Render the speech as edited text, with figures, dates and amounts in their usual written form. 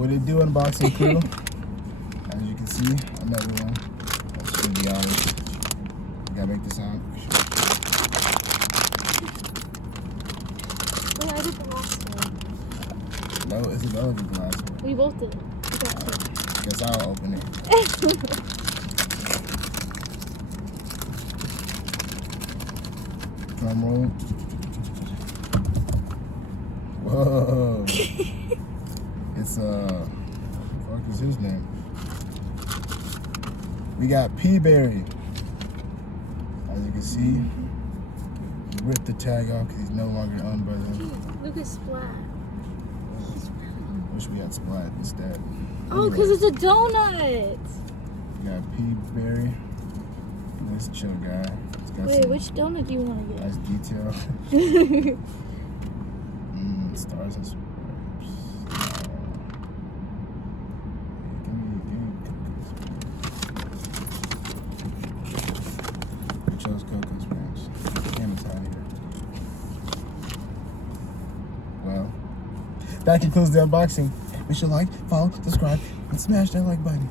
What it do, unboxing crew? As you can see, another one. That's gonna be honest. Gotta make this sound. Oh, I did the last one. No, it's another the last one. We both did. We got two. Guess I'll open it. Drum roll. Whoa. It's what is his name? We got P-Berry. As you can see, ripped the tag off because he's no longer owned by them. Look at Splat. Wish we had Splat instead. Oh, because it's a donut. We got P-Berry. Nice chill guy. It's got Wait, some which donut do you want to nice detail. get? Stars and stripes. Give me cookies. We chose Cocoa Springs. Camera's out here. Well, that concludes the unboxing. Make sure to like, follow, subscribe, and smash that like button.